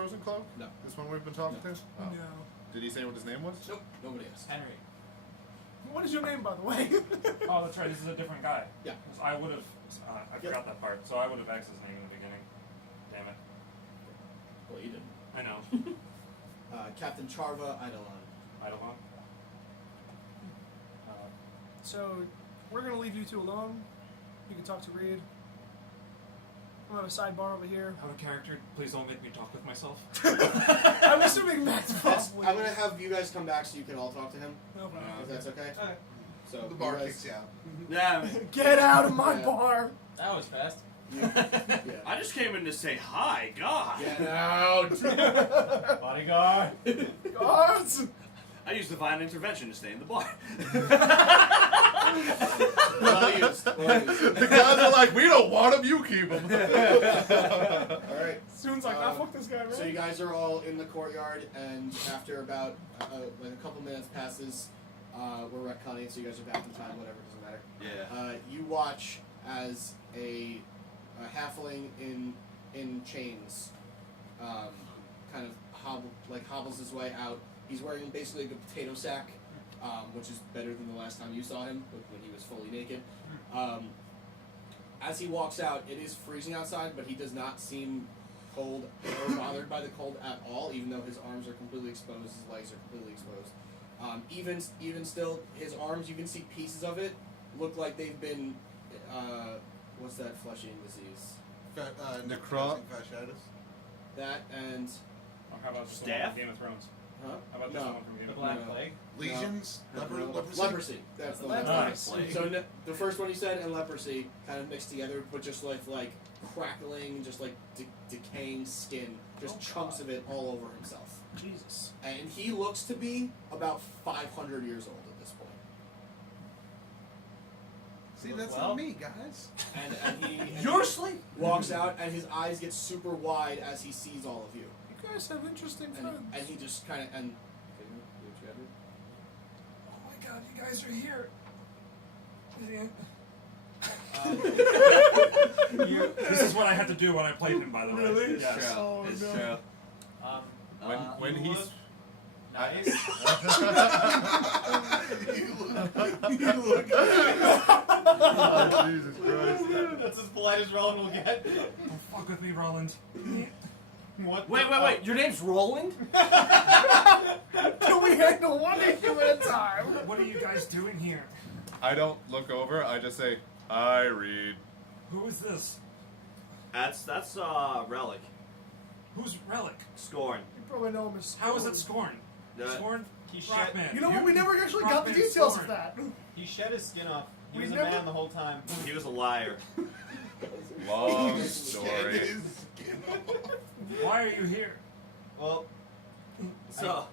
Frozen Cloak? No. This one we've been talking to? Oh. No. Did he say what his name was? Nope. Nobody else. Henry. What is your name, by the way? Oh, that's right. This is a different guy. Yeah. I would have. I forgot that part. So I would have X's his name in the beginning. Damn it. Well, you didn't. I know. Captain Charva Eidolon. Eidolon. So, we're going to leave you two alone. You can talk to Reed. I'm going to have a sidebar over here. Out of character. Please don't make me talk with myself. I'm assuming Matt's possibly. I'm gonna have you guys come back so you can all talk to him. No problem. If that's okay. Okay. So The bar you guys, kicks you out. Yeah, Get out of my Yeah. bar! That was fast. yeah. I just came in to say hi, God. Get out! Bodyguard. Guards! I used divine intervention to stay in the bar. Well used. Well used. The guys are like, we don't want him, you keep him. Alright. Soon's like, nah, fuck this guy, right? So you guys are all in the courtyard, and after about like a couple minutes passes, we're retconning, so you guys are back in time. Whatever, doesn't matter. Yeah. You watch as a halfling in chains, kind of hobbles his way out. He's wearing basically like a potato sack, which is better than the last time you saw him when he was fully naked. As he walks out, it is freezing outside, but he does not seem cold or bothered by the cold at all, even though his arms are completely exposed, his legs are completely exposed. Even still, his arms, you can see pieces of it look like they've been, what's that flesh-eating disease? Fasciitis. That and, Or how about just the Staff? one from Game of Thrones? huh? How about just the one from Game The of Black Thrones? Plague. Lesions? Leprosy? Leprosy. That's the one. Nice. So the first one you said and leprosy kind of mixed together, but just like crackling, just like decaying skin, just chunks of it all over himself. Jesus. And he looks to be about 500 years old at this point. See, that's Well. not me, guys. And he You're asleep. walks out, and his eyes get super wide as he sees all of you. You guys have interesting And, friends. and he just kind of and. Okay, what you gotta do? Oh my god, you guys are here. This is what I had to do when I played him, by the way. Really? Yes. Oh, It's no. true. When you he's... look nice. Oh, Jesus Christ. That's as polite as Roland will get. Don't fuck with me, Roland. What? Wait. Your name's Roland? Can we handle one issue at a time? What are you guys doing here? I don't look over, I just say, I read. Who is this? That's Rellik. Who's Rellik? Scorn. You probably know him as How is it Scorn? Scorn? He Rockman. shed, You know what? We never actually got the Rockman details Scorn. of that. he shed his skin off. He We was never- a man the whole time. He was a liar. Long story. Why are you here? Well, So,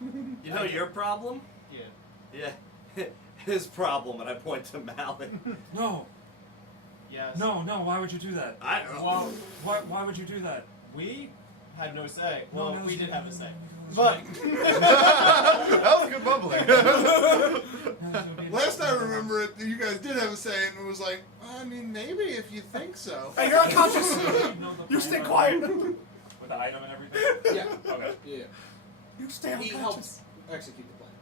you know your problem? yeah. Yeah. His problem, and I point to Malok. No. Yes. No, why would you do that? I don't know. Well, why would you do that? We had no say. No, Well, no, we no, did no, have a no, say. no, no, But That was good bubbling. no. Last I remember it, you guys did have a say, and it was like, I mean, maybe if you think so. Hey, you're unconscious. No, You stay quiet. With the item and everything? Yeah. Okay. Yeah. You stay He unconscious. helps execute the plan.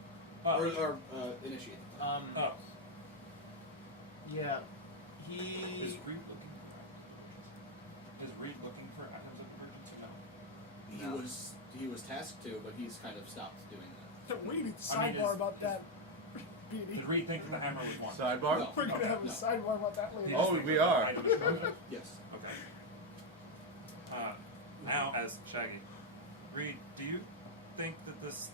Oh. Or initiate the plan. Oh. yeah, Is he. Reed looking for items of emergency? No. He was tasked to, but he's kind of stopped doing that. We need a I mean, sidebar is- about that, Beattie. Did Reed think the hammer was one? Sidebar? No. We're gonna have a No. sidebar about that later. He just Oh, thinks we that the are. item is one. Yes. Okay. Now, as Shaggy, Reed, do you think that this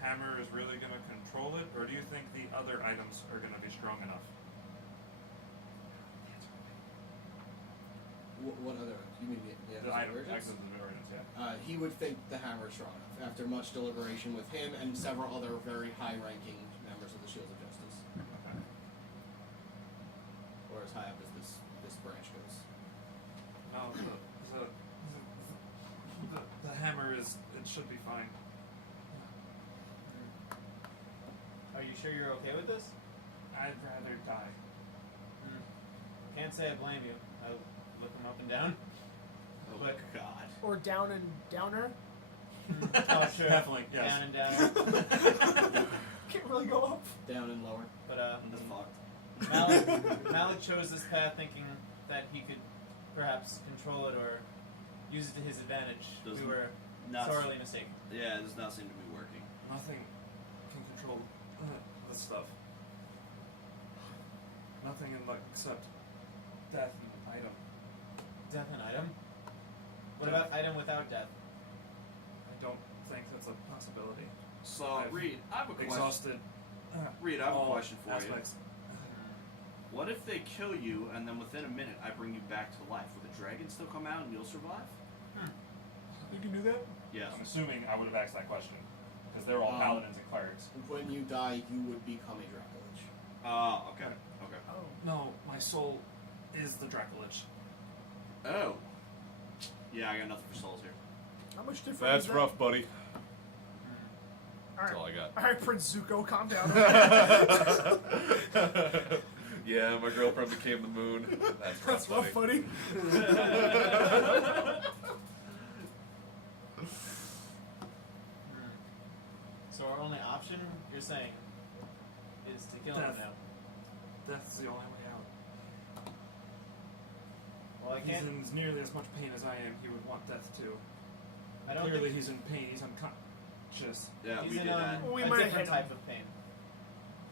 hammer is really going to control it, or do you think the other items are going to be strong enough? What other? You mean The item, versions? items of emergence, yeah. He would think the hammer is strong enough after much deliberation with him and several other very high-ranking members of the Shield of Justice, Okay. or as high up as this branch goes. No, the hammer is, it should be fine. Are you sure you're okay with this? I'd rather die. Can't say I blame you. I look him up and down. Oh, But God. Or down and downer. Oh, sure. Definitely, yes. Down and down. Can't really go up. Down and lower. But That's fucked. Malok chose this path thinking that he could perhaps control it or use it to his advantage. Doesn't- We were Not, sorely mistaken. yeah, it does not seem to be working. Nothing can control this stuff. Nothing in like except death and item. Death and item? What about item without death? I don't think that's a possibility. So, I've Reed, I have a question. Exhausted. Reed, I have a all question for aspects. you. What if they kill you and then within a minute I bring you back to life? Will the dragon still come out and you'll survive? You can do that? Yes. I'm assuming I would have asked that question because they're all paladins and clerics. When you die, you would become a Dracolich. Oh, okay. Okay. Oh. No, my soul is the Dracolich. Oh. Yeah, I got nothing for souls here. How much different That's is that? rough, buddy. All That's right. all I got. All right, Prince Zuko, calm down. Yeah, my girlfriend became the moon. That's rough, buddy. So our only option, you're saying, is to kill him Death. now. Death's the only way out. Well, I He's can't. in nearly as much pain as I am. He would want death too. I don't Clearly, think he's in pain. He's unconscious. Yeah, he's we in did that. Well, we a might different hit him. type of pain.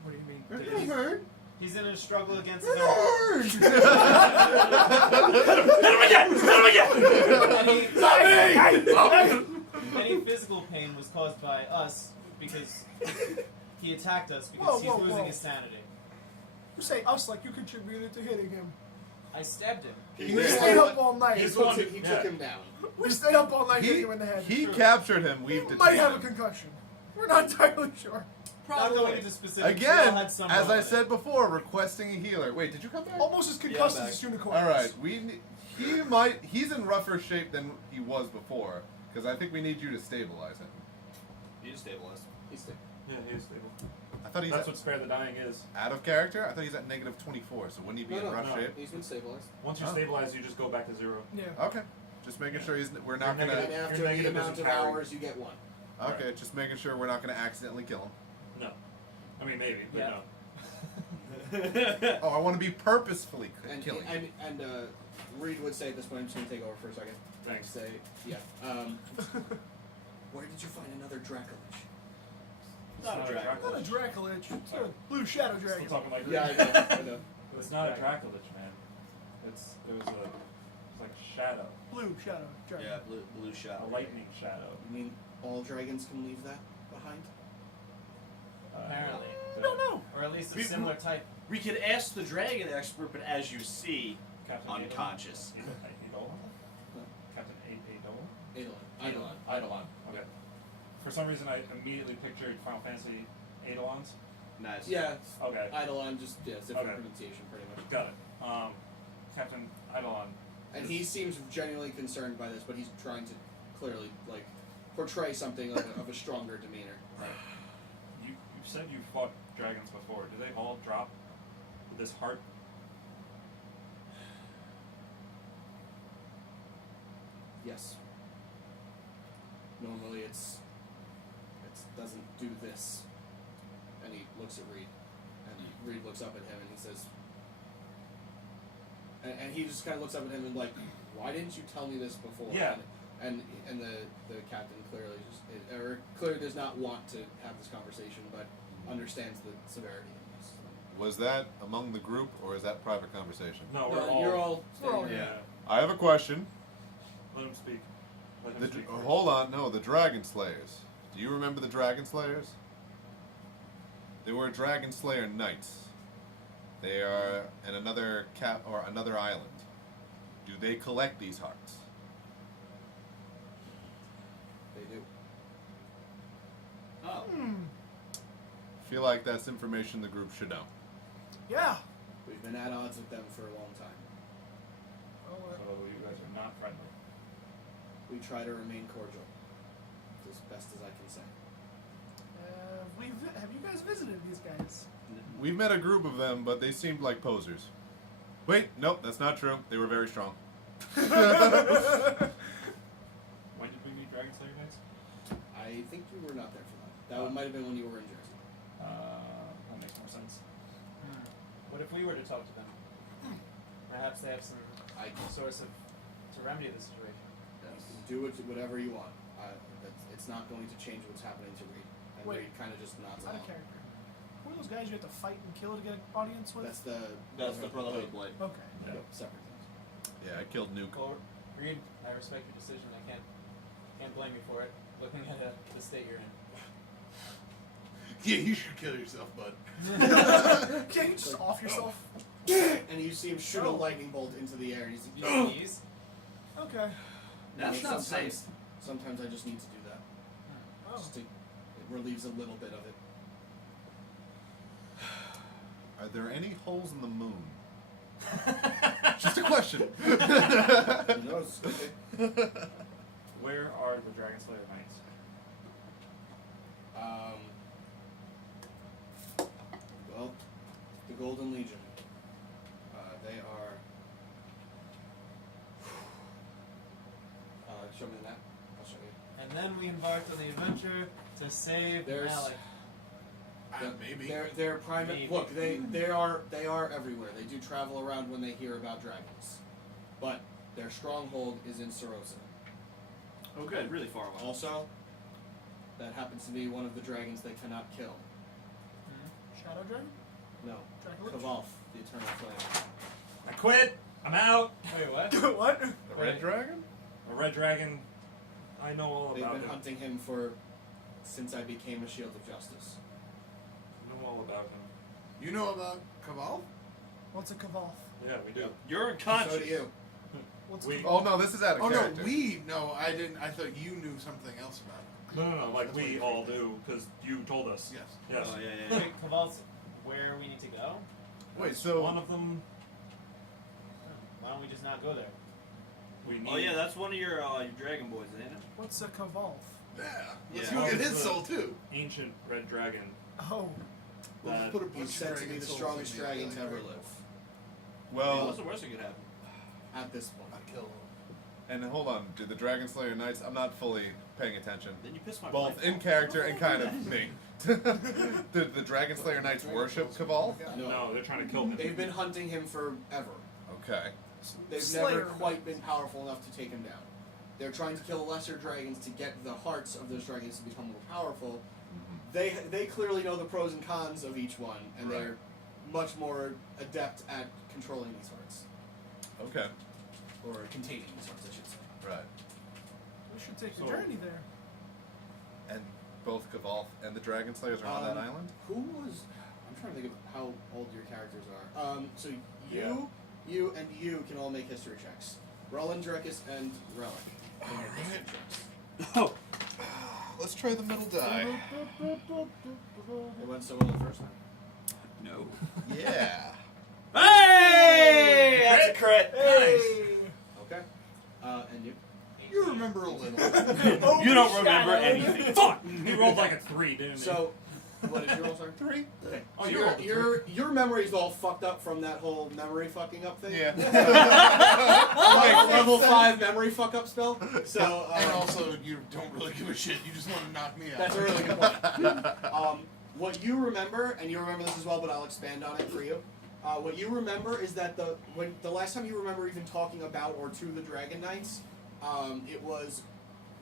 What do you mean? It Dave? hurt. He's in a struggle against his It own. hurt. Any physical pain was caused by us because he attacked us because Whoa, he's whoa, losing whoa. his sanity. You say us like you contributed to hitting him. I stabbed him. We stayed up all night. He took him down. We stayed up all night hitting He, him in the head. he captured him. He We've detained might have a him. concussion. We're not entirely sure. Not going into specifics. we all Again, had some as wrong I with said it. before, requesting a healer. Wait, did you come back? Almost as concussed Yeah, as his unicorn. All right, he's in rougher shape than he was before, because I think we need you to stabilize him. You stabilized. He's still. Yeah, he is stable. I thought he's That's what spare the dying is. out of character. I thought he's at -24, so wouldn't he be in rough no. shape? He's been stabilized. Once you Oh. stabilize, you just go back to 0. Yeah. Okay, just making sure we're not You're gonna. And Your after the negative amount doesn't of carry. hours, you get one. Okay, just making sure we're not gonna accidentally kill him. No. I mean, maybe, but Yeah. no. Oh, I want to be purposefully And killing him. Reed would say at this point, I'm just going to take over for a second. Thanks. Say, yeah. Where did you find another Dracolich? It's Not a dragon. Not a Dracolich. It's a blue shadow Still dragon. talking like Yeah, I this. know. I know. It's not a Dracolich, man. It was like a shadow, Blue shadow dragon. Yeah, blue a shadow. lightning shadow. You mean all dragons can leave that behind? Apparently. I don't know. Or at least a We- similar type. We could ask the dragon expert, but as you see, Captain unconscious. Eidolon? Captain Eidolon? Eidolon. Eidolon. Okay. For some reason, I immediately pictured Final Fantasy Eidolons. Nice. Yeah, Okay. Eidolon, just, yeah, it's different Okay. pronunciation pretty much. Got it. Captain Eidolon. And he seems genuinely concerned by this, but he's trying to clearly, like, portray something of a stronger demeanor. You said you fought dragons before. Do they all drop with this heart? Yes. Normally it doesn't do this. And he looks at Reed. And Reed looks up at him and he says, and he just kind of looks up at him and like, why didn't you tell me this before? Yeah. And the captain clearly clearly does not want to have this conversation, but understands the severity of this. Was that among the group, or is that private conversation? No, You're all We're all standing Yeah. there. I have a question. Let him speak. Let him speak. first. Hold on, no, the Dragon Slayers. Do you remember the Dragon Slayers? They were Dragon Slayer knights. They are in another another island. Do they collect these hearts? They do. Oh. Feel like that's information the group should know. Yeah. We've been at odds with them for a long time. Oh, So you guys are not friendly. We try to remain cordial, as best as I can say. have you guys visited these guys? We've met a group of them, but they seemed like posers. Wait, nope, that's not true. They were very strong. When did we meet Dragon Slayer Knights? I think you were not there for that. That might have been when you were in Jersey. That makes more sense. What if we were to talk to them? Perhaps they have some source to remedy the situation. Do whatever you want. It's not going to change what's happening to Reed. And Wait. Reed kind of just nods Out along. of character. Who are those guys you have to fight and kill to get an audience with? That's the Brotherhood of Blade. Okay. Yeah. Yep, separate things. Yeah, I killed Nuke. Well, Reed, I respect your decision. I can't blame you for it. Looking at the state you're in. Yeah, you should kill yourself, bud. Can't you just off yourself? And you see him shoot a Oh. lightning bolt into the air. And he's You like, sneeze? Okay. That's not safe. Sometimes I just need to do that. Oh. Just to, it relieves a little bit of it. Are there any holes in the moon? Just a question. Who knows? Where are the Dragon Slayer Knights? Well, the Golden Legion. They are. Show me the map. I'll show you. And then we embarked on the adventure to save There's- Malok. Maybe. They're primate. Maybe. Look, they are everywhere. They do travel around when they hear about dragons, but their stronghold is in Sorosa. Oh, good. Really far away. Also, that happens to be one of the dragons they cannot kill. Shadow Dragon? No, Dragon? Kavalf, the Eternal Flame. I quit! I'm out! Wait, what? What? The red dragon? A red dragon, I know all They've about been him. hunting him since I became a Shield of Justice. I know all about him. You know about Kaval? What's a Kavalf? Yeah, we do. You're unconscious. So do you. What's We- Kavalf? Oh no, this is out of Oh character. no, we no, I didn't. I thought you knew something else about it. No, like That's what we you all think. do, because you told us. Yes. Yes. Oh, yeah. Wait, Caval's where we need to go? Wait, so One of them, Why don't we just not go there? we need. Oh yeah, that's one of your dragon boys, ain't it? What's a Kavalf? Yeah. Let's Yeah. go get Oh, his the- soul too. Ancient red dragon. Oh. We'll just That put a He's bunch of said to dragon be the souls strongest in the dragon to other ever dragon. live. well, What's the worst that could happen? At this point. I'd kill him. and hold on, did the Dragon Slayer Knights? I'm not fully paying attention. Then you piss my Both wife in off. character and kind of me. Did the Dragon Slayer Knights worship Kaval? No, they're trying to kill him. They've been hunting him forever. Okay. They've Slayer never quite knights. been powerful enough to take him down. They're trying to kill lesser dragons to get the hearts of those dragons to become more powerful. They clearly know the pros and cons of each one, and Right. they're much more adept at controlling these hearts. Okay. Or containing these hearts, I should say. Right. We should take the So- journey there. And both Kaval and the Dragon Slayers are on that island? Who was... I'm trying to think of how old your characters are. So you and you can all make history checks. Ruland, Drekas, and Rellik can make history checks. Oh. Let's try the middle die. It went so well the first time. No. Yeah. Hey! That's a crit. Hey! Okay. And you? You remember a little. Oh, You don't remember Shadow. anything. Fuck! He rolled like a 3, didn't he? So, what did you roll, sorry? 3. Okay. Oh, So you rolled a your memory's all fucked up from that whole memory fucking up thing. Yeah. Like level 5 memory fuck up spell. So And also, you don't really give a shit. You just want to knock me out. that's a really good point. What you remember, and you remember this as well, but I'll expand on it for you. What you remember is that the last time you remember even talking about or to the Dragon Knights, it was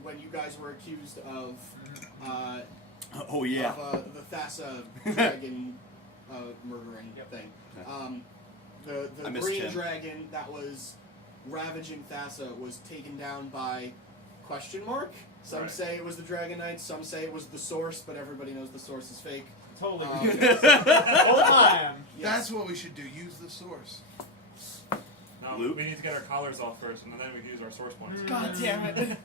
when you guys were accused of Oh yeah. of the Thassa dragon murdering thing. The I missed green him. dragon that was ravaging Thassa was taken down by question mark. Some Right. say it was the Dragon Knights, some say it was the source, but everybody knows the source is fake. Totally. Yes. Whole time. That's what we should do. Use the source. No, Luke? we need to get our collars off first, and then we can use our source points. God damn it.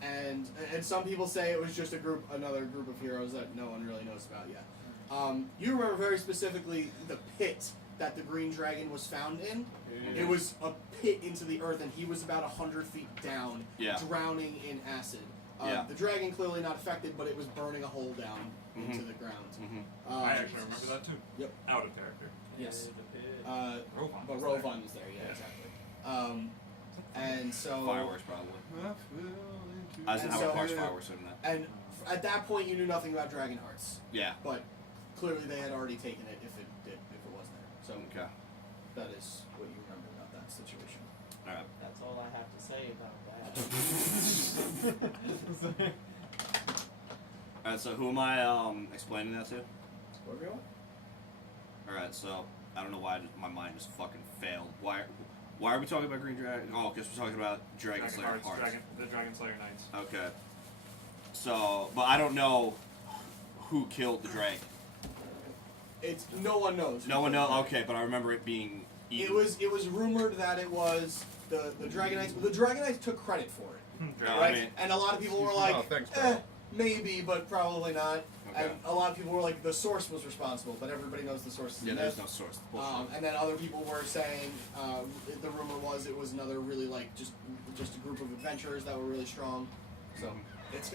And some people say it was just another group of heroes that no one really knows about yet. You remember very specifically the pit that the green dragon was found in. It was a pit into the earth, and he was about 100 feet down, Yeah. drowning in acid. Yeah. The dragon clearly not affected, but it was burning a hole down into the ground. I actually remember that too. Yep. Out of character. Yes. Rovan. But was there. Rovan was there, yeah, exactly. And so Fireworks, probably. I was in And Howard so- Park's fireworks, wasn't that? and at that point you knew nothing about dragon hearts, Yeah. but clearly they had already taken it if it was there. So Okay. that is what you remember about that situation. All right. That's all I have to say about that. All right. So who am I explaining that to? Whatever you want. All right. So I don't know why my mind just fucking failed. Why are we talking about Green Dragon? Oh, because we're talking about Dragon Slayer hearts. The Dragon Slayer Knights. Okay. So, but I don't know who killed the dragon. It's no one knows. No one knows. Okay, but I remember it being eaten. It was rumored that it was the Dragon Knights. The Dragon Knights took credit for it, No, right? I mean, And a lot of people were like, Oh, thanks, bro. maybe, but probably not. Okay. And a lot of people were like, the source was responsible, but everybody knows the source is yeah, a there's myth. no source. Bullshit. And then other people were saying the rumor was it was another really like just a group of adventurers that were really strong. So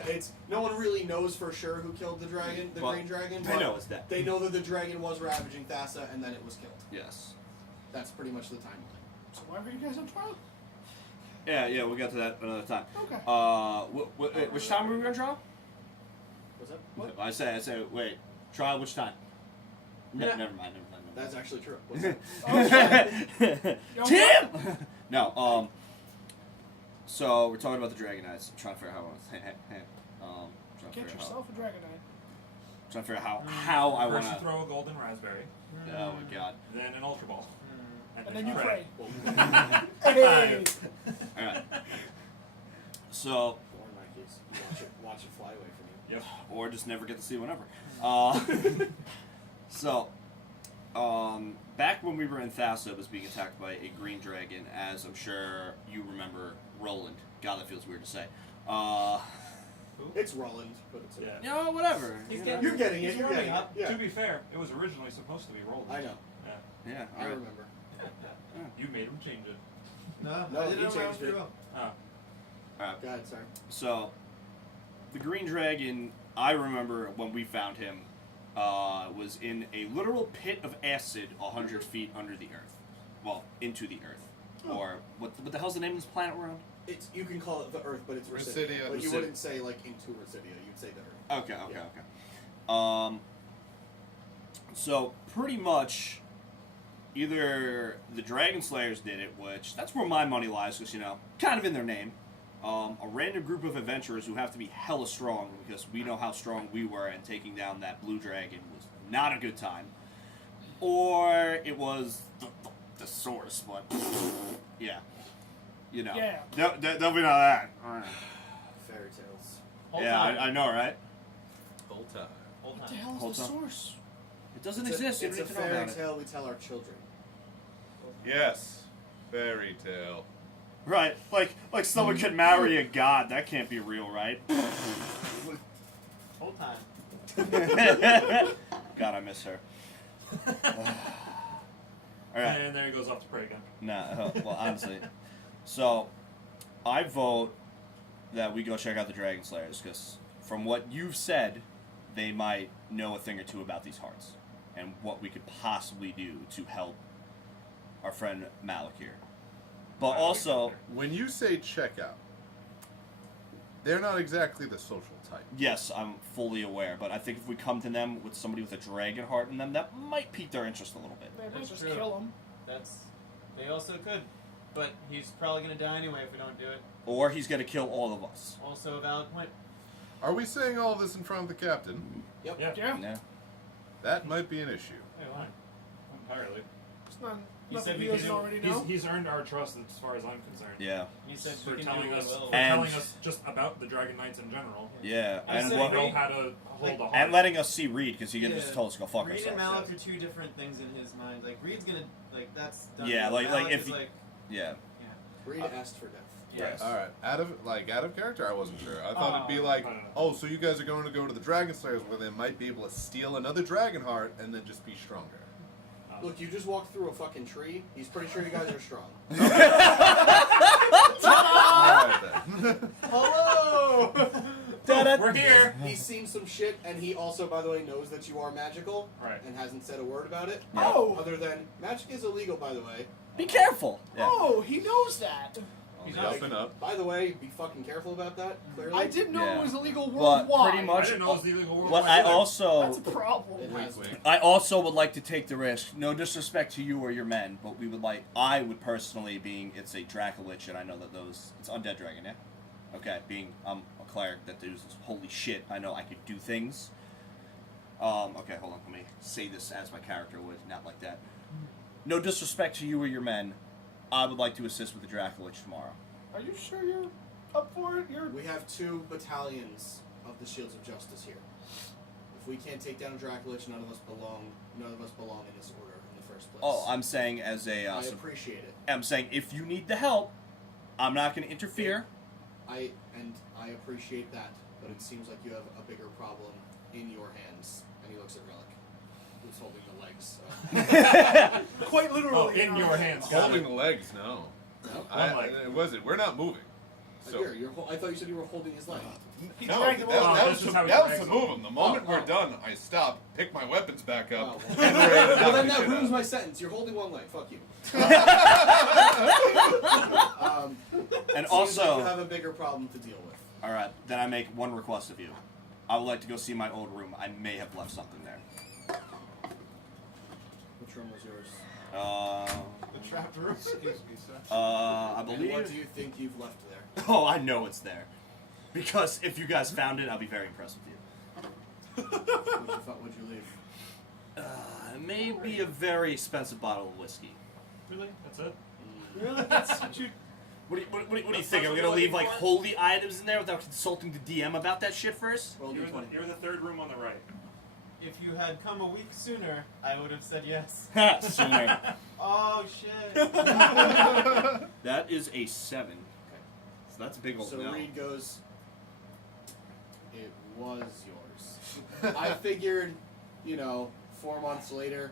it's no one really knows for sure who killed the dragon, the Well, green dragon. I But know it's dead. they know that the dragon was ravaging Thassa and then it was killed. Yes. That's pretty much the timeline. So why were you guys on trial? Yeah, we'll get to that another time. Okay. Which time were we gonna trial? What's that? What? I say, wait, trial which time? Yeah. Never mind. That's actually true. What's that? Tim! No, so we're talking about the Dragon Knights. I'm trying to figure out how I want to Get yourself a Dragon Knight. trying to figure out how I want First you to. throw a golden raspberry, Oh my god. then an Ultra Ball. And then you pray. Hey! Alright. So, Or in my case, you watch it fly away from you. Yep. or just never get to see whenever. So, back when we were in Thassa, was being attacked by a green dragon, as I'm sure you remember Ruland. God, that feels weird to say. It's Ruland, but it's Yeah. You know, whatever. He's you getting- know? You're getting it. He's You're warming getting up. it. Yeah. To be fair, it was originally supposed to be Roland. I know. Yeah. Yeah, I alright. remember. You made him change it. No, No, I he didn't know changed it. Oh. Alright. Go ahead, sorry. So, the green dragon, I remember when we found him, was in a literal pit of acid 100 feet under the earth. Well, into the earth. Or, what the hell's the name of this planet we're on? It's you can call it the Earth, but it's Residia. Residia. But you Residia. wouldn't say like into Residia. You'd say the Earth. Okay. So, pretty much, either the Dragon Slayers did it, which, that's where my money lies, because, kind of in their name. A random group of adventurers who have to be hella strong, because we know how strong we were, and taking down that blue dragon was not a good time. Or it was the source, but yeah. Yeah. Definitely not that. Fairy tales. Whole Yeah, time. I know, right? Whole time. Whole What time. the hell is Hold the on. source? It doesn't It's exist. You It's don't a need to know fairy about it. tale we tell our children. Yes. Fairy tale. Right, like someone could marry a god. That can't be real, right? Whole time. God, I miss her. All right. And there he goes off to pray again. Nah, well, honestly. So, I vote that we go check out the Dragon Slayers, because from what you've said, they might know a thing or two about these hearts, and what we could possibly do to help our friend Malok here. But also, When you say checkout, they're not exactly the social type. yes, I'm fully aware, but I think if we come to them with somebody with a dragon heart in them, that might pique their interest a little bit. Maybe That's just true. kill him. They also could, but he's probably gonna die anyway if we don't do it. Or he's going to kill all of us. Also a valid point. Are we saying all this in front of the captain? Yep. Yeah. Yeah. Yeah. That might be an issue. Hey, fine. Entirely. It's not You nothing said he we doesn't can- already know. He's earned our trust as far as I'm concerned. Yeah. You said For we can telling do us, what for will. And- telling us just about the Dragon Knights in general. Yeah. I And said what, know how to hold a heart. and letting us see Reed, because he can just Yeah. tell us to go fuck Reed and ourselves. Malok are two different things in his mind. Like Reed's gonna that's done. Yeah, like Malok if is he- like Yeah. Reed asked for death. Yes. All right, out of character, I wasn't sure. I thought it'd be Oh, like, no. oh, so you guys are going to go to the Dragon Slayers where they might be able to steal another dragon heart and then just be stronger. Look, you just walked through a fucking tree. He's pretty sure you guys are strong. All right then. Hello. We're here. He's seen some shit, and he also, by the way, knows that you are magical, Right. and hasn't said a word about it. Oh. Other than magic is illegal, by the way. Be careful. Yeah. Oh, he knows that. On He's the not up and up. By the way, be fucking careful about that. Clearly, I didn't know Yeah. it was illegal But worldwide. pretty I much. didn't know it was the illegal world. What I That's also a problem. It has Wink, wink. I also would like to take the risk. No disrespect to you or your men, but I would personally, being it's a Dracolich, and I know that it's undead dragon, yeah. Okay, being a cleric that does holy shit. I know I could do things. Okay, hold on. Let me say this as my character would, not like that. No disrespect to you or your men. I would like to assist with the Dracolich tomorrow. Are you sure you're up for it? We have 2 battalions of the Shields of Justice here. If we can't take down Draculich, none of us belong in this order in the first place. Oh, I'm saying as a. I appreciate it. I'm saying if you need the help, I'm not going to interfere. I appreciate that, but it seems like you have a bigger problem in your hands. And he looks at Rellik, who's holding the legs. Quite Oh, literally. in your hands. Got Holding it. the legs, no. No? It wasn't. We're not moving. So Here, I thought you said you were holding his leg. He no, dragged that, him over. that This was is to, how he that was drags to him. move him. The moment Oh, we're oh. done, I stop, pick my weapons back up, Oh, and we're ready to well, knock then the that shit ruins out. my sentence. You're holding one leg. Fuck you. And Seems also, like you have a bigger problem to deal with. all right, then I make one request of you. I would like to go see my old room. I may have left something there. Which room was yours? The trapped room. Excuse me, sir. I And what believe. do you think you've left there? Oh, I know it's there. Because if you guys found it, I'll be very impressed with you. What'd you leave? Maybe a very expensive bottle of whiskey. Really? That's it? Really? That's what you. What do you think? Are we gonna leave like holy items in there without consulting the DM about that shit first? Roll You're D20. the third room on the right. If you had come a week sooner, I would have said yes. Sooner. Oh shit. That is a 7. So that's a big old So no. Reed goes, it was yours. I figured, 4 months later,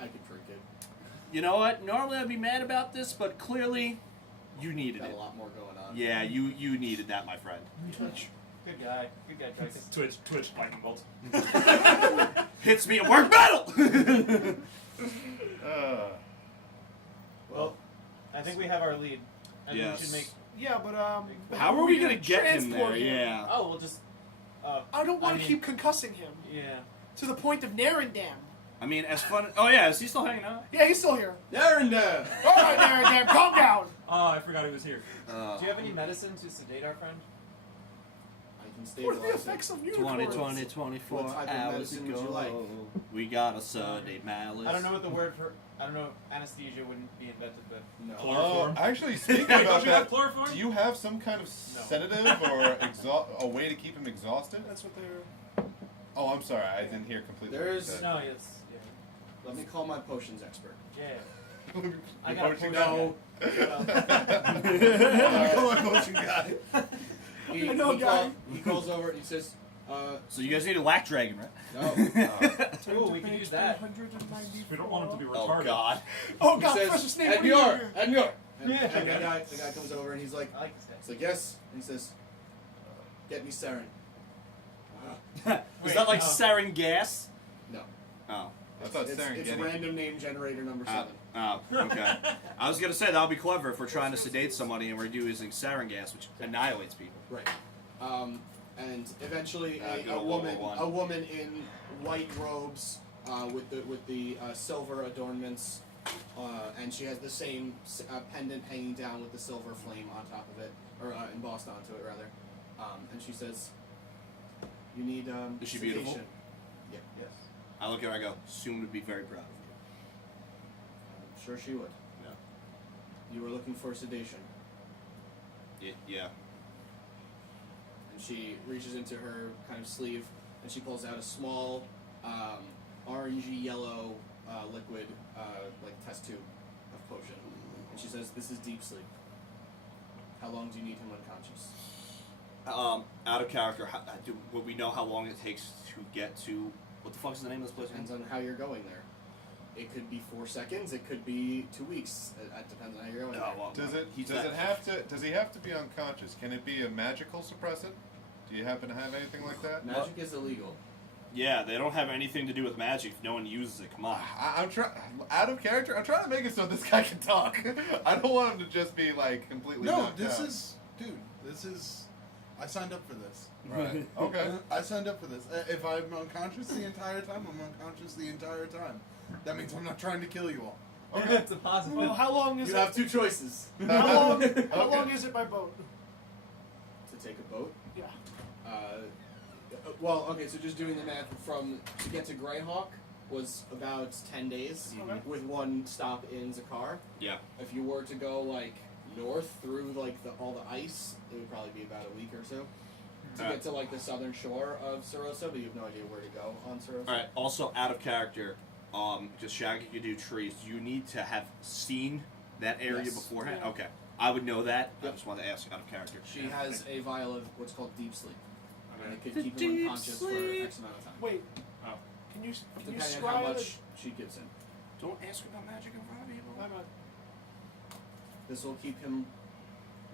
I could drink it. You know what? Normally I'd be mad about this, but clearly, you needed Got it. a lot more going on. Yeah, you needed that, my friend. Good guy, Drekas. Twitch, lightning bolt. Hits me at work battle. Well, I think we have our lead. I think Yes. we should make. Yeah, but How are we gonna get him there? transport him? Yeah. Oh, we'll just. I don't want I to mean- keep concussing him Yeah. to the point of Narendam. I mean, as fun. Oh yeah, is he still hanging out? Yeah, he's still here. There and there! All right, Narendam, calm down. Oh, I forgot he was here. Do you have any medicine to sedate our friend? I can What are the stabilize effects it. of unicorns? 20, 24 What type of hours medicine would you ago, like? we got a Sunday malice. I don't know what the word for. I don't know if anesthesia wouldn't be invented, but. No. Chloroform. Actually, speaking Don't about you have that, chloroform? do you have some kind of sedative or a way to keep him exhausted? That's what they're. Oh, I'm sorry, I didn't hear completely. what you There's- said. No, yes. Yeah. Let me call my potions expert. Yeah. I Your got a potion No. Call my motion guy. He, I know, he, guy. he calls over and he says, So you guys need a lack dragon, right? no. Ooh, we can use that. We don't want him to be Oh retarded. God. Oh He God, says, Professor Snape, what are you Edmure! doing here? Edmure! And, Yeah. and the guy comes over and he's like, I like this guy. he's like, yes. And he says, get me Saren. Is Wait, that like no. sarin gas? No. Oh. I thought It's Serengeti. random name generator number 7. Oh, okay. I was gonna say that would be clever if we're trying to sedate somebody and we're using sarin gas, which annihilates people. Right. And eventually Good a old woman 101. a woman in white robes with the silver adornments, and she has the same pendant hanging down with the silver flame on top of it, or embossed onto it rather. And she says, "You need Is she sedation." beautiful? Yeah. Yes. I look at her, I go, soon would be very proud of I'm sure she would. you. You were looking for sedation, Yeah. and she reaches into her kind of sleeve and she pulls out a small orangey yellow liquid like test tube of potion, and she says, "This is deep sleep. How long do you need him unconscious?" Out of character, would we know how long it takes to get to, what the fuck is the name of this place? Depends on how you're going there. It could be 4 seconds. It could be 2 weeks. It depends on how you're going there. Does he have to be unconscious? Can it be a magical suppressant? Do you happen to have anything like that? Magic is illegal. Yeah, they don't have anything to do with magic if no one uses it. Come on. I'm trying out of character. I'm trying to make it so this guy can talk. I don't want him to just be like completely. No, knocked this out. is, dude. This is. I signed up for this. right. Okay. I signed up for this. If I'm unconscious the entire time, I'm unconscious the entire time. That means I'm not trying to kill you all. Okay. It's a positive. Well, how long is You it? have two choices. How Okay. long is it by boat? To take a boat. Yeah. Well, okay, so just doing the math to get to Greyhawk was about 10 days Okay. with one stop in Zakar. Yeah. If you were to go like north through like all the ice, it would probably be about a week or so to get to like the southern shore of Sarosa, but you have no idea where to go on Sarosa. All right. Also, out of character, just Shaggy could do trees. You need to have seen that area Yes. beforehand. Yeah. Okay. I would know that. I Yep. just wanted to ask out of character. She has a vial of what's called deep sleep, and Okay. it could The keep him deep unconscious for sleep. X amount of time. Wait. Oh. Can you Depending on how describe much she gives him. Don't ask about magic in front of people. My bad. This will keep him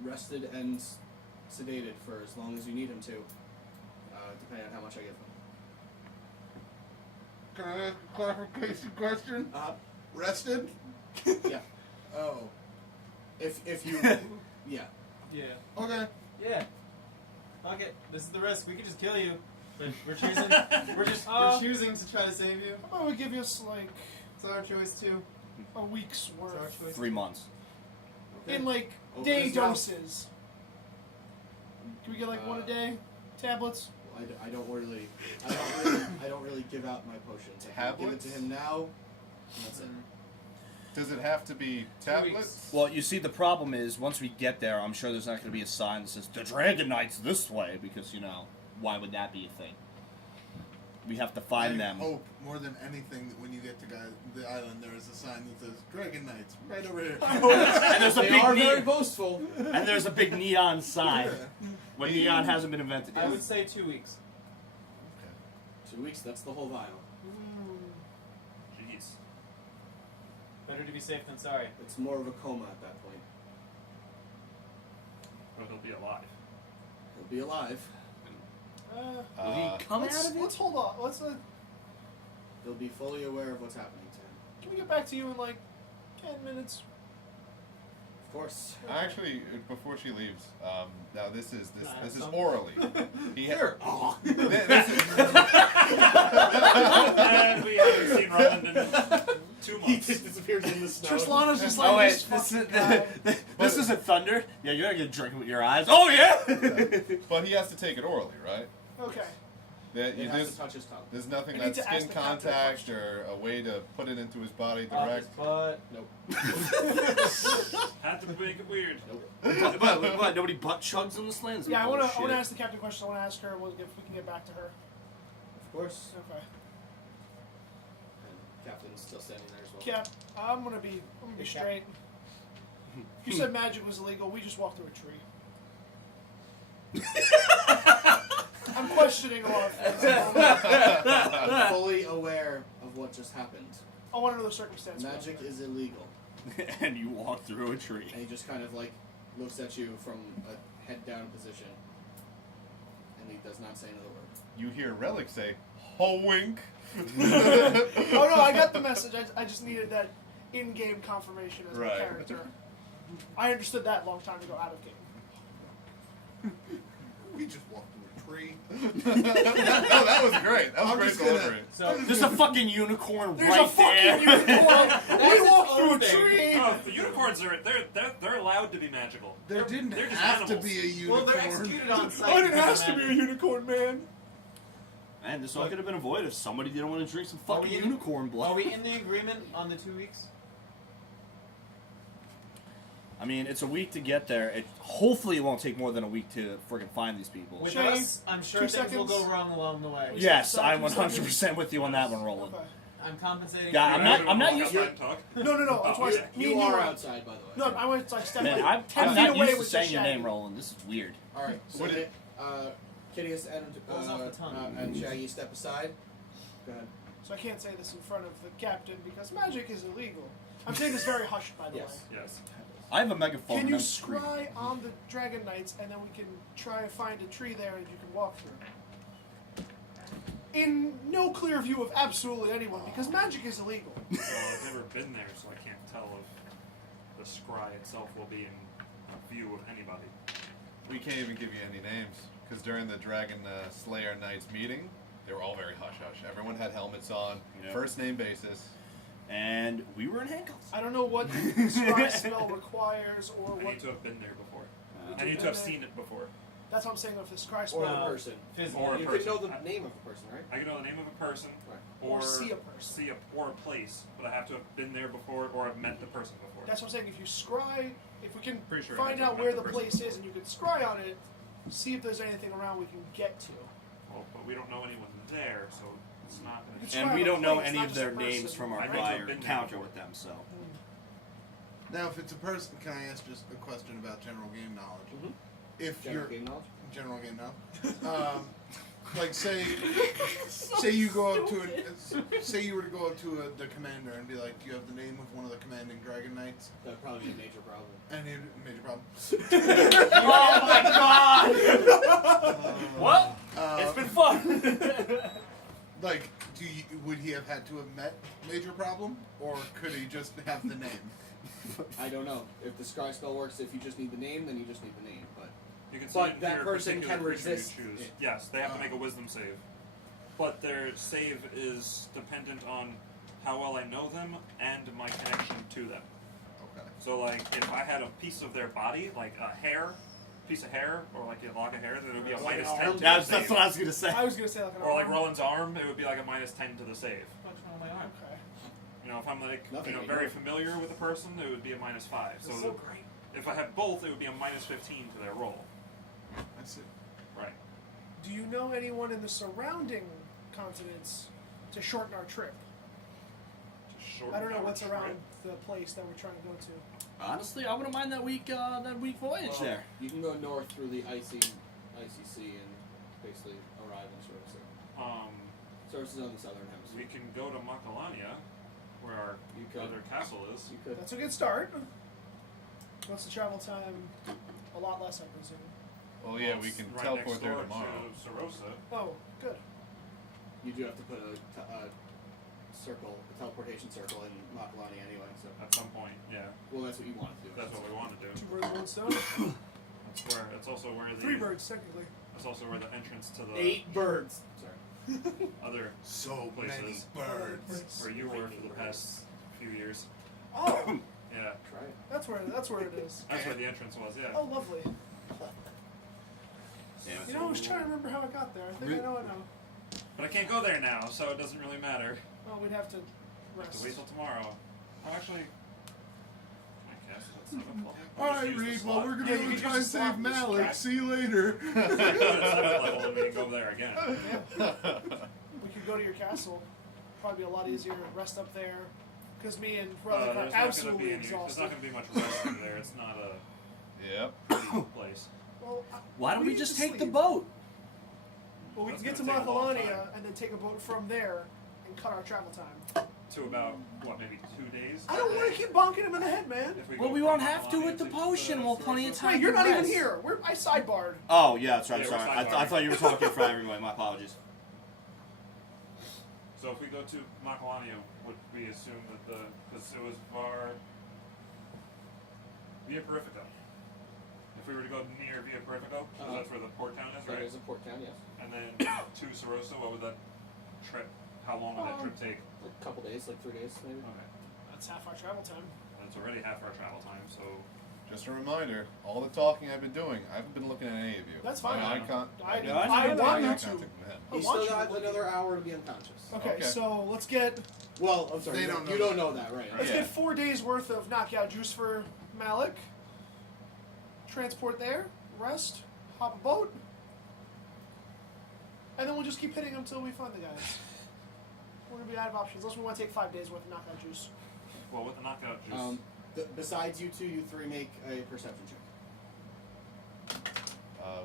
rested and sedated for as long as you need him to, depending on how much I give him. Can I ask a clarification question? Rested? Yeah. Oh. If you yeah. Yeah. Okay. Yeah. Okay, this is the risk. We could just kill you, but we're choosing. Uh, we're choosing to try to save you. How about we give us like It's our choice too. a week's It's our worth choice. 3 months. in like Open day his mouth. doses? Can we get like one a day? Tablets? Well, I don't really give out my potions. I can give it Tablets? to him now. And that's it. Does it have to be tablets? Well, you see, the problem is once we get there, I'm sure there's not going to be a sign that says the Dragon Knight's this way because why would that be a thing? We have to find I them. hope more than anything that when you get to the island, there is a sign that says Dragon Knights right over here. And there's a They big are very neon, boastful. and there's a big neon sign when neon hasn't been invented I yet. would say 2 weeks. 2 weeks. That's the whole vial. Jeez. Better to be safe than sorry. It's more of a coma at that point. Or he'll be alive. He'll be alive. Will he come let's, out of it? let's hold on. Let's He'll be fully aware of what's happening to him. can we get back to you in like 10 minutes? Of course. Actually, before she leaves, now this is some- orally. Sure. This is, And we haven't seen Ruland in 2 He months. just disappears in the snow. Trislana's just like Oh wait, this this, fucking guy. this isn't thunder. Yeah, you're not gonna drink it with your eyes. Oh yeah. but he has to take it orally, right? Okay. That He has there's, to touch his tongue. there's nothing I need that's to ask skin the captain a contact question. or a way to put it into his body Off his direct. butt. Nope. Had to make it weird. Nope. what? Nobody butt chugs in this land? Yeah, I want to Bullshit. ask the captain a question. I want to ask her if we can get back to her. Of course. Okay. And Captain's still standing there as well. Cap, I'm gonna be Hey, Cap. straight. You said magic was illegal. We just walked through a tree. I'm questioning a lot of things. I'm fully aware of what just happened. I want to know the circumstances. Magic is illegal. And you walk through a tree. And he just kind of like looks at you from a head down position. And he does not say another word. You hear Rellik say, "Ho wink." Oh no, I got the message. I just needed that in-game confirmation as my Right. character. I understood that a long time ago out of game. We just walked through a tree. No, that was great. That was I'm great just gonna- delivery. So There's a fucking unicorn There's right a fucking there. unicorn. We its walked through a own thing. tree. Oh, the unicorns are they're allowed to be magical. There didn't they're just have animals. to be a well, unicorn. they're executed on site. I didn't because have of to be a magic. unicorn, man. Man, this all could have been avoided if somebody didn't want to drink some Are fucking we in- unicorn blood. Are we in the agreement on the 2 weeks? I mean, it's a week to get there. Hopefully, it won't take more than a week to friggin' find these people. With Shaggy, us, I'm sure 2 things will seconds. go wrong along the way. Yes, So, I'm 2 seconds. 100% with you on that one, Roland. Okay. I'm compensating. Yeah, for I'm your- not- I'm not Walk used- outside and talk. No. That's why me You and are were- outside, by the way. No, I went to like step Man, like 10 I'm feet not away used to with saying your Shaggy. name, Roland. This is weird. Alright, so What did- Kitteus Rolls off the tongue. and Shaggy step aside. Go ahead. So I can't say this in front of the captain because magic is illegal. I'm saying this very hushed, by the Yes. way. Yes. I have a megaphone. Can you and I'm screaming. scry on the Dragon Knights and then we can try and find a tree there and you can walk through? in no clear view of absolutely anyone because magic is illegal. Well, I've never been there, so I can't tell if the scry itself will be in view of anybody. We can't even give you any names because during the Dragon Slayer Knights meeting, they were all very hush hush. Everyone had helmets on, Yep. first name basis. And we were in handcuffs. I don't know what the scry spell requires or I what. need to have been there before. Uh, I need to have seen it before. That's what I'm saying with the scry Or spell. the person. Physically. Or a You person. could know the name of the person, right? I can know the name of a person, Right. Or see a person. see or a place, but I have to have been there before or have met the person before. That's what I'm saying. If you scry, if we can Pretty sure I find have out met where the the person place is before. and you can scry on it, see if there's anything around we can get to. Well, but we don't know anyone there, so it's not going It's to. And not we a don't know place, any not of just a their names person. from our I need to have prior been there encounter before. with them, so. Now, if it's a person, can I ask just a question about general game knowledge? Mhm. If General you're game knowledge? general game knowledge, like say you go up to say you were to go up to the commander and be like, do you have the name of one of the commanding dragon knights? That'd probably be a major problem. And he'd major problem. Oh my god! Well, it's been fun. Like, would he have had to have met major problem, or could he just have the name? I don't know. If the scry spell works, if you just need the name, then you just need the name. But You can But see it that for a person particular can creature resist You choose. it. Yes, they have to make a wisdom save. But their save is dependent on how well I know them and my connection to them. Okay. So, like, if I had a piece of their body, like a piece of hair, or like a lock of hair, then it would be a Like minus an 10 arm? to Yeah, the that's save. what I was gonna say. I was gonna say like an Or like arm. Roland's arm, it would be like a minus 10 to the save. What's wrong with my arm? Okay. You know, if I'm like, Nothing, you know, you very know. familiar with a person, it would be a minus 5. That's so great. if I had both, it would be a minus 15 to their roll. I see. Right. Do you know anyone in the surrounding continents to shorten our trip? To shorten I don't know our what's trip. around the place that we're trying to go to. Honestly, I wouldn't mind that week voyage well, there. you can go north through the icy sea and basically arrive in Sorcerer. Sorcerer's on the southern We hemisphere. can go to Makalania, where our You could. other castle is. You could. That's a good start. What's the travel time? A lot less, I presume. Well, yeah, Well, we it's can right teleport next there door tomorrow. to Sarosa. Oh, good. You do have to put a teleportation circle in Makalani anyway. So, At some point, yeah. well, that's what you want to do. That's what we want to do. Two birds, one stone. That's also where the 3 birds, technically. That's also where the entrance to the 8 birds. Sorry. other So many Places. birds. where you were for the past few years. Oh, Yeah, Try it. that's where it is. that's where the entrance was. Yeah. Oh, lovely. Yeah, You know, I was trying to remember how I got there. I think I know. But I can't go there now, so it doesn't really matter. Well, we'd have to I have rest. to wait till tomorrow. Oh, actually, I cast it at 7 o'clock. All I'll just right, use the Reed. slot. Well, we're gonna Yeah, go you can try and just save swap this Malok. track. See you later. I could go at 7th level and we can go there again. We could go to your castle. Probably be a lot easier to rest up there. Because me and Rellik are There's not gonna absolutely be any. There's exhausted. not going to be much resting there. It's not a Yep. pretty place. Well, Why don't we need just to take the sleep. boat? Well, we That's can get to gonna take a long Makalania time. and then take a boat from there and cut our travel time. To about, what, maybe 2 days? I don't want to keep bonking him in the head, man. If Well, go we from won't have to Makalani with the to potion. We'll have plenty of Sarosa. time. Wait, you're to not even rest. here. I sidebarred. Oh, yeah, that's right. Yeah, I'm we're sorry. I sidebarring. thought you were talking for everybody. My apologies. So if we go to Makalania, would we assume that because it was Via Perifico. If we were to go near Via Perifico, because that's where the port town is, That right? is a port town, yes. And then to Sarosa, what would that trip, how long would that trip take? A couple days, like 3 days, maybe. Okay. That's half our travel time. That's already half our travel time, so Just a reminder, all the talking I've been doing, I haven't been looking at any of you. That's fine. My eye con- I Yeah, I know want that. eye you contact to. with him. I You want still you got to. another hour to be unconscious. Okay, Okay. so let's get Well, I'm sorry, They you don't know you don't that. know that, right? let's Yeah. get 4 days worth of knockout juice for Malok. Transport there, rest, hop a boat, and then we'll just keep hitting them until we find the guys. We're gonna be out of options unless we want to take 5 days worth of knockout juice. well with the knockout juice. Besides you two, you three make a perception check.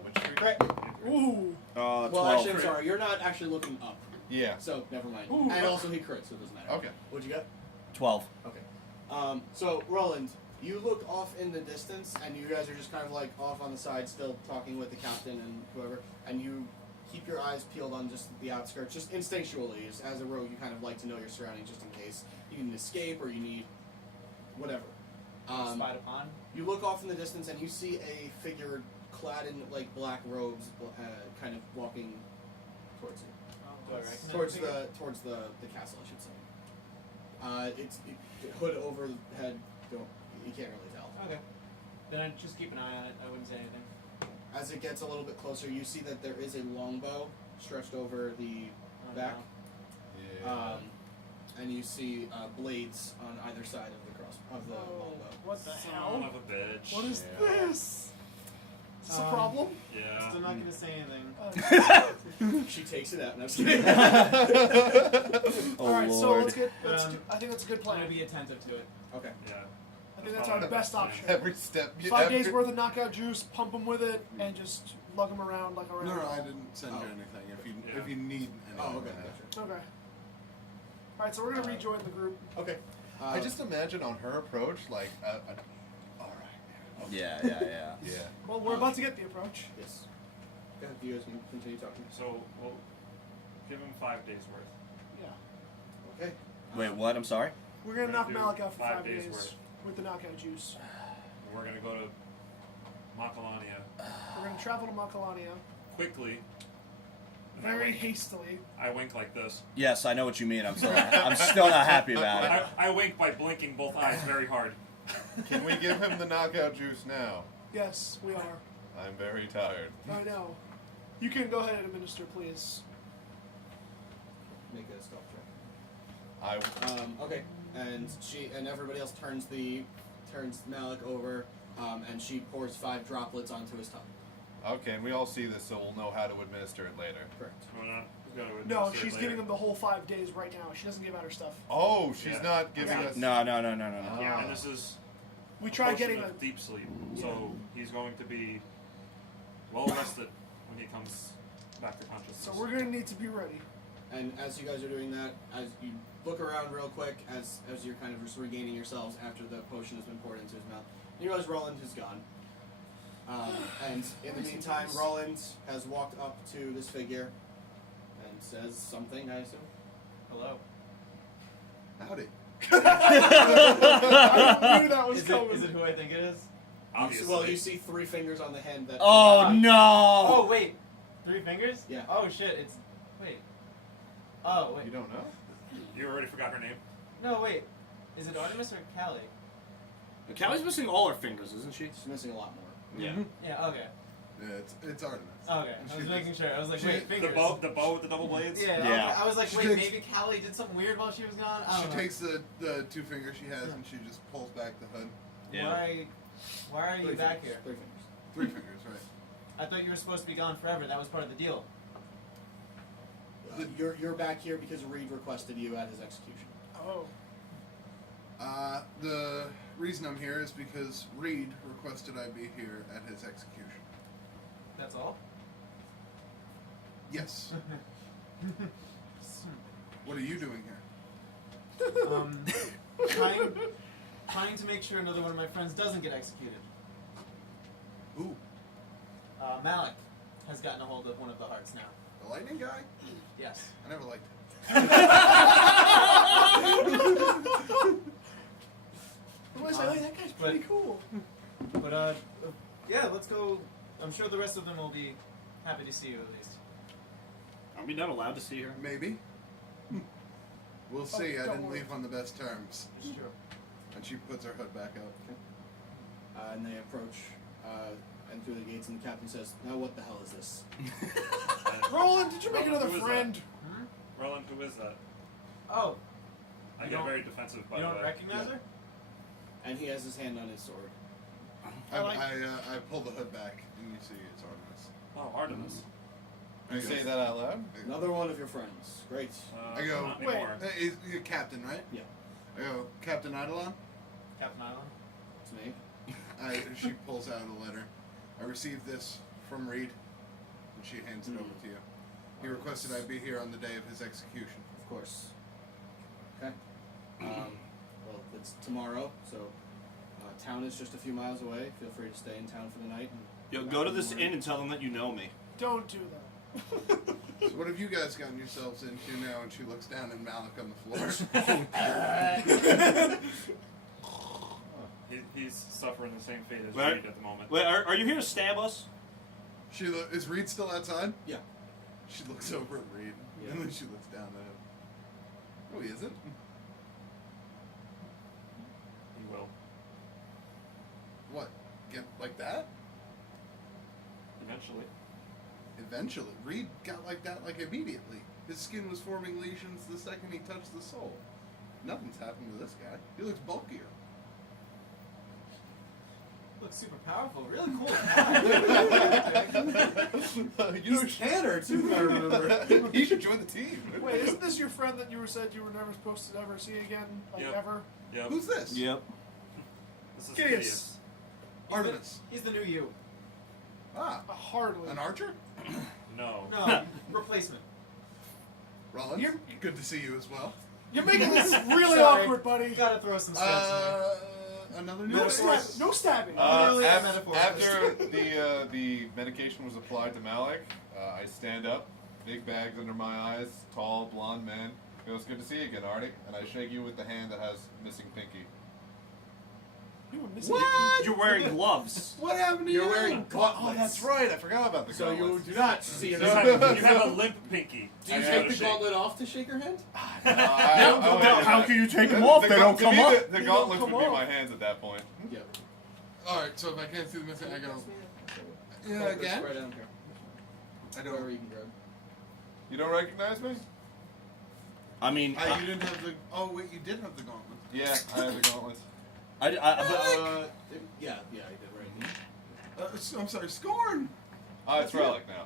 Which tree? Correct. Ooh, Well, 12. actually, I'm sorry. You're not actually looking up, Yeah. so never mind. Ooh. And also, he crits, so it doesn't matter. Okay. What'd you get? 12. Okay. So Roland, you look off in the distance, and you guys are just kind of like off on the side, still talking with the captain and whoever, and you keep your eyes peeled on just the outskirts, just instinctually. As a rogue, you kind of like to know your surroundings just in case you need to escape or you need whatever. Spied upon. You look off in the distance and you see a figure clad in like black robes, kind of walking towards you. Do I recognize Towards the castle, I should say. It's hood over the head. You can't really tell. Okay. Then I'd just keep an eye on it. I wouldn't say anything. As it gets a little bit closer, you see that there is a longbow stretched over the back, Yeah. and you see blades on either side of the longbow. What the Son hell? of a bitch. What is Yeah. this? Is this a problem? Yeah. Still not gonna say anything. She takes it out. And I'm just kidding. Oh, All right, so Lord. let's do, I think that's a good I'm plan. gonna be attentive to it. Okay. Yeah. I think that's our best option. Every step. 5 days worth of knockout juice, pump them with it, and just lug them around like a No, round. I didn't send you anything. If you need anything. Oh, okay. Gotcha. Okay. All right, so we're gonna rejoin the group. Okay. I just imagine on her approach, like, all right. Yeah. Yeah. Well, we're about to get the approach. Yes. Go ahead, you guys can continue talking. So we'll give him 5 days worth. Yeah. Okay. Wait, what? I'm sorry? We're gonna We're knock gonna do Malok out for 5 5 days days worth. with the knockout juice. We're gonna go to Makalania We're gonna travel to Makalania quickly. And I very wink- hastily. I wink like this. Yes, I know what you mean. I'm still not happy about it. I wink by blinking both eyes very hard. Can we give him the knockout juice now? Yes, we are. I'm very tired. I know. You can go ahead and administer, please. Make a stealth check. I Okay. And she and everybody else turns Malok over, and she pours 5 droplets onto his tongue. okay, and we all see this, so we'll know how to administer it later. Correct. We're not gonna No, administer it she's later. giving them the whole 5 days right now. She doesn't give out her stuff. Oh, she's Yeah. not giving Yeah. us. No. Yeah. And this is We tried potion getting of a. deep sleep, Yeah. so he's going to be well rested when he comes back to consciousness. So we're gonna need to be ready. And as you guys are doing that, as you look around real quick, as you're kind of just regaining yourselves after the potion has been poured into his mouth, you realize Ruland is gone. And in the meantime, Ruland has walked up to this figure and says something, I assume. Hello. Howdy. I knew that was coming. Is it who I think it is? Obviously. Well, you see 3 fingers on the hand that. Oh no! Oh wait, 3 fingers? Yeah. Oh shit, it's wait. Oh wait. You don't know? You already forgot her name. No wait. Is it Artemis or Callie? Callie's missing all her fingers, isn't she? She's missing a lot more. Yeah. Yeah. Okay. Yeah, it's Artemis. Okay. I was making sure. I was like, She- wait, The fingers. bow with the double blades. Yeah. Yeah. Okay. I was like, She wait, takes- maybe Callie did something weird while she was gone. I She don't know. takes the 2 fingers she has and she just pulls back the hood. Why are you 3 back fingers, here? 3 fingers. 3 fingers, right? I thought you were supposed to be gone forever. That was part of the deal. You're back here because Reed requested you at his execution. Oh. The reason I'm here is because Reed requested I be here at his execution. That's all. Yes. What are you doing here? Trying to make sure another one of my friends doesn't get executed. Ooh, Malok has gotten a hold of one of the hearts now. the lightning guy? Yes. I never liked Otherwise, I think that guy's pretty cool. But yeah, let's go. I'm sure the rest of them will be happy to see you at least. Are we not allowed to see her? him. Maybe. We'll see. I don't didn't worry. leave on the best terms. It's true. And she puts her hood back up. And they approach and through the gates, and the captain says, "Now what the hell is this?" Roland, did you make another Who is friend? Roland, who is that? Oh, I You get don't- very defensive by you the don't way. recognize Yeah. her? And he has his hand on his sword. I pull the hood back and you see it's Artemis. Oh, Artemis. You say that out loud? Another one of your friends. Great. I go, Not wait. anymore. He's a captain, right? Yeah, I go, Captain Eidolon? Captain Island? it's me. She pulls out a letter. I received this from Reed, and she hands it over to you. He requested I be here on the day of his execution. Of course. Okay. Well, it's tomorrow, so town is just a few miles away. Feel free to stay in town for the night. And Yo, go to this inn and tell them that you know me. Don't do that. So what have you guys gotten yourselves into now? And she looks down at Malok on the floor. He's suffering the same fate as Wait. Reed at the moment. Wait, are you here to stab us? Is Reed still outside? Yeah. She looks over at Reed, Yeah. and then she looks down at him. No, he isn't. He will. What? Get like that? Eventually. Eventually. Reed got like that like immediately. His skin was forming lesions the second he touched the soul. Nothing's happened to this guy. He looks bulkier. Looks super powerful. Really cool. You He's Tanner, too, if I remember. he should join the team. Wait, isn't this your friend that you were said you were never supposed to ever see again? Like, Yep. ever? Yep. Who's this? Yep. This is Kitteus. Artemis. He's the new you. Ah, Hardly. an archer? No. No, replacement. Rollins? You're- Good to see you as well. You're making this really Sorry. awkward, buddy. Gotta throw some stress in there. Another new No, Metaphors. no stabbing. Literally a After metaphor. the medication was applied to Malok, I stand up, big bags under my eyes, tall, blonde man. Goes, good to see you again, Artie. And I shake you with the hand that has missing pinky. You were missing What? You're wearing gloves. What happened to You're you? wearing gauntlets. Oh, that's right. I forgot about the So you gauntlets. do not see You it. have a limp pinky. Do you I take know. the gauntlet off to shake her hand? How can you take them off? They don't come up. The They gauntlets don't would come be off. my hands at that point. Yep. Alright, so if I can't see the missing, I go. Yeah, Gauntlets again? Right down here. I Wherever don't. you can grab. You don't recognize me? I mean, You didn't have the. Oh, wait, you did have the gauntlet. Yeah, I have the gauntlets. Yeah, I did right. I'm sorry, Scorn! It's Rellik now.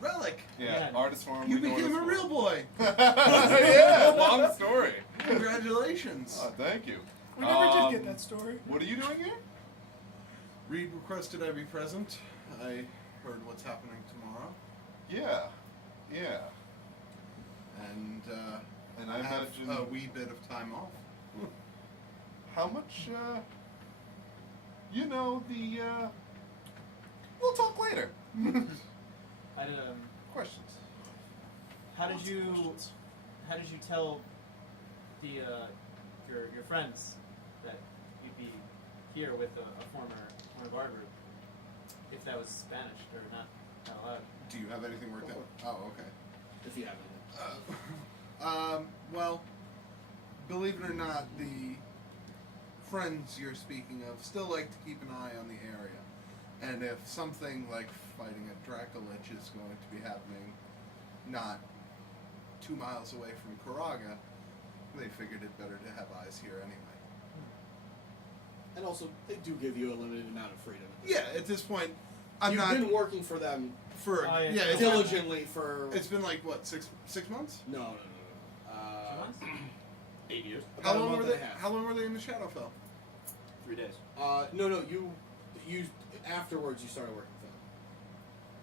Relic! Yeah, Yeah. artist form. You legal became a artist real form. boy! Yeah, long story. Congratulations! Oh, thank you. We never did get that story. What are you doing here? Reed requested I be present. I heard what's happening tomorrow. Yeah. And, And I I have imagine a wee bit of time off. how much, we'll talk later. I'd, Questions? how did you tell the your friends that you'd be here with a former guard group? If that was Spanish or not allowed. Do you have anything worked out? Oh, okay. If you haven't. Well, believe it or not, the friends you're speaking of still like to keep an eye on the area. And if something like fighting a Dracolich is going to be happening not 2 miles away from Karaga, they figured it better to have eyes here anyway. And also, they do give you a limited amount of freedom. Yeah, at this point, I'm You've not been working for them for Oh, yeah. yeah. It's diligently for. it's been like what six months? No. 8 years. How About a long month were and they? a half. How long were they in the Shadowfell? 3 days. No. You afterwards you started working for them.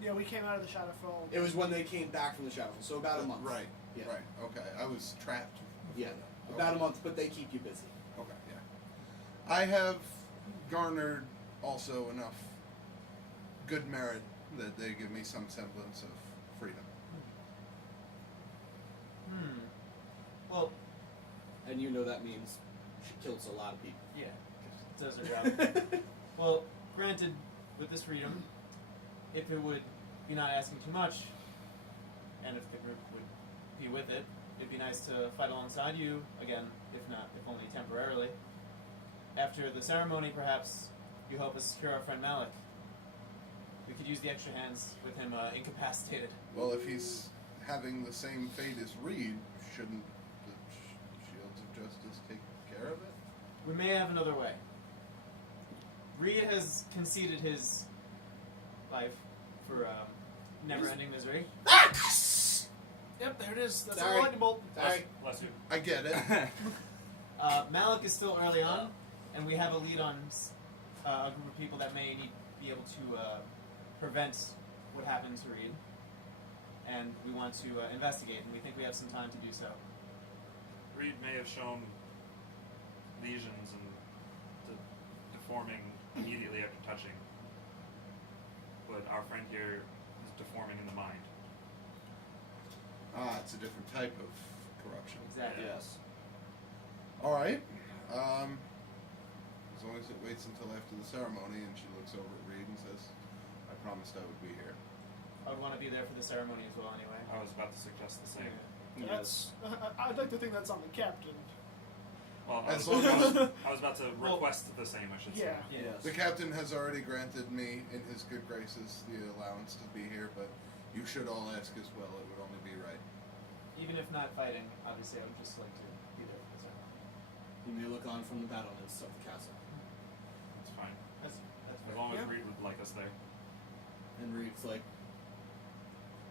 Yeah, we came out of the Shadowfell. It was when they came back from the Shadowfell, so about a month. Right. Yeah. Right. Okay. I was trapped. Yeah. About a month, but they keep you busy. Okay. Yeah. I have garnered also enough good merit that they give me some semblance of freedom. Well, And you know that means she kills a lot of people. yeah, does her job. Well, granted, with this freedom, if it would be not asking too much, and if the group would be with it, it'd be nice to fight alongside you again, if only temporarily. After the ceremony, perhaps you help us secure our friend Malok. We could use the extra hands with him incapacitated. Well, if he's having the same fate as Reed, shouldn't the Shields of Justice take care of it? We may have another way. Reed has conceded his life for never-ending misery. Yep, there it is. That's Sorry. a lightning bolt. Sorry. Bless you. I get it. Malok is still early on, and we have a lead on a group of people that may be able to prevent what happened to Reed. And we want to investigate, and we think we have some time to do so. Reed may have shown lesions and deforming immediately after touching, but our friend here is deforming in the mind. Ah, it's a different type of corruption. Exactly. Yes. All right. As long as it waits until after the ceremony, and she looks over at Reed and says, "I promised I would be here." I would want to be there for the ceremony as well, anyway. I was about to suggest the same. That's. I'd like to think that's on the captain. Well, As I was, long I was about to request the same, I should Yeah. say. Yes. The captain has already granted me, in his good graces, the allowance to be here, but you should all ask as well. It would only be right. Even if not fighting, obviously, I would just like to be there for the ceremony. You may look on from the battlements of the castle. It's fine. That's As fair. long as Yeah. Reed would like us there. And Reed's like,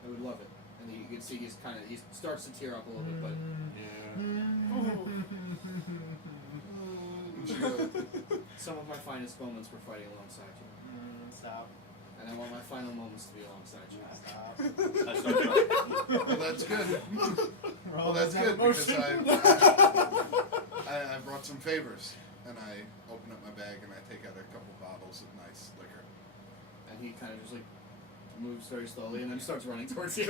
I would love it. And you can see he starts to tear up a little bit, but some of my finest moments were fighting alongside you. Stop. And I want my final moments to be alongside you. Stop. That's not good. Well, that's good. Well, that's that good because emotion. I brought some favors, and I open up my bag and I take out a couple bottles of nice liquor. And he kind of just like moves very slowly and then starts running towards you.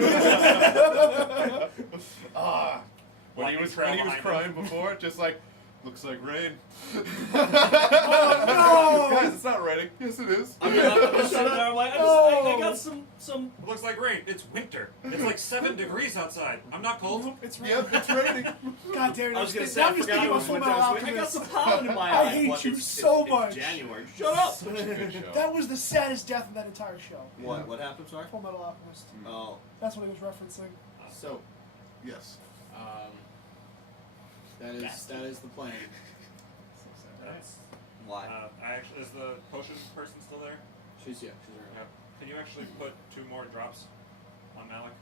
When he was crying before, just like, looks like rain. no! Guys, it's not raining. Yes, it is. I'm sitting there, I'm like, I got some. It looks like rain. It's winter. It's like 7 degrees outside. I'm not cold. It's raining. Yep, it's raining. God damn it! I was gonna say, now I I'm just forgot thinking it about was Full winter. Metal I got Alchemist. some pollen in my I eye. hate but you it's so much. January. Shut up. Such a good show. That was the saddest death in that entire show. What? What happened? Sorry. Full Metal Alchemist. Oh. That's what he was referencing. So, Yes. that is the plan. That's, Why? is the potion person still there? She's around. Yeah. Can you actually put 2 more drops on Malok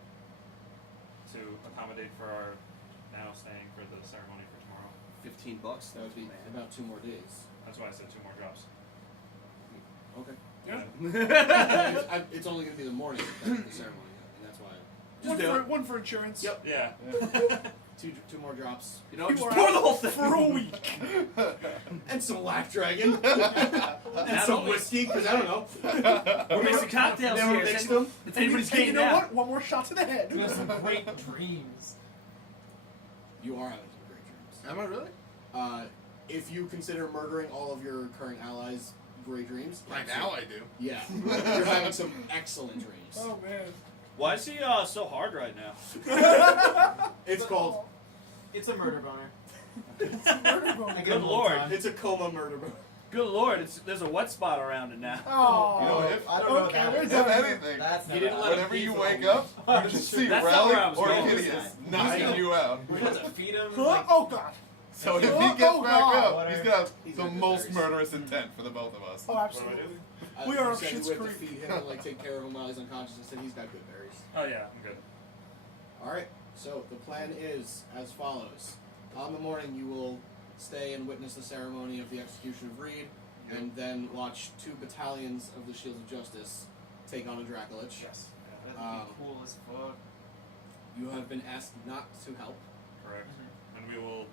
to accommodate for our now staying for the ceremony for tomorrow? $15. That would be Man. about 2 more days. That's why I said 2 more drops. Okay. Yeah. It's only going to be the morning of the ceremony, and that's why. One for insurance. Yep. Yeah. Two more drops. You know, You just are pour out the whole thing for a week. And some Black Dragon. and Not some only- whiskey, because I don't know. We're mixing cocktails Never here. mixed If them. anybody's And you getting know out. what? One more shot to the head. You have some great dreams. You are having some great dreams. Am I really? If you consider murdering all of your current allies great dreams. Right now I do. Yeah. You're having some excellent dreams. Oh man. Why is he so hard right now? It's called. It's a murder boner. Murder bone. I get Good a little lord. time. It's a coma murder. Good lord, there's a wet spot around it now. Oh. You know, if I don't know Okay, that. we're if done. anything, That's You not didn't bad. let whenever you Pizza wake only. up, you just see That's not where I Rellik was or going with Kitteus that. knocking you out. We have to feed him. Huh? Like, Oh god. So if he Oh, gets God. back up, Water. he's gonna have He's the got good most berries. murderous intent for the both of us. Oh absolutely. We are You up said Schitt's you have to Creek. feed him and like take care of him while he's unconscious. I said he's got good berries. Oh yeah, I'm good. Alright, so the plan is as follows. On the morning you will stay and witness the ceremony of the execution of Reed, and then watch 2 battalions of the Shields of Justice take on a Dracolich. yes. That'd Um, be cool as fuck. You have been asked not to help. Correct. And we will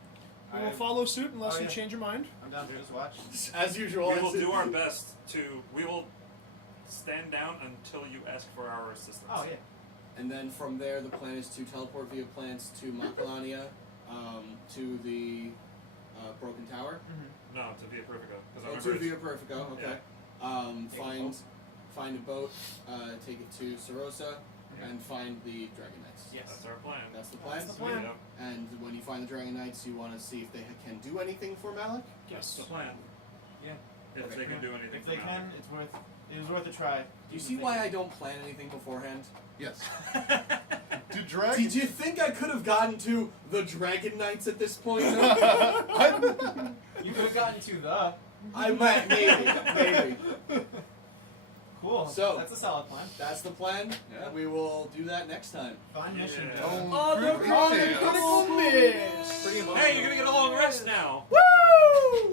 We will follow suit unless Oh, you yeah. change your mind. I'm down to just watch. As usual. we will do our best to. We will stand down until you ask for our assistance. Oh yeah. And then from there, the plan is to teleport via plants to Makalania, to the Broken Tower. No, to Via Perfeca. Because I Oh, remember to Via it's- Perfeca, okay. Find a boat, take it to Sarosa, and find the Dragon Knights. Yes. That's our plan. That's the plan. That's the plan. Yep. And when you find the Dragon Knights, you want to see if they can do anything for Malok. That's the plan. Yeah. If Okay. they can do anything If for they Malok. can, it was worth a try. Do you see why I don't plan anything beforehand? Yes. Do dragons? Did you think I could have gotten to the Dragon Knights at this point? You could have gotten to the. I might, maybe. Cool. So- That's a solid plan. That's the plan, Yeah. and we will do that next time. Fun mission. Yeah. Joe. Oh, The good Critical idea. Miss. Pretty emotional. Hey, you're gonna get a long rest now. Woo!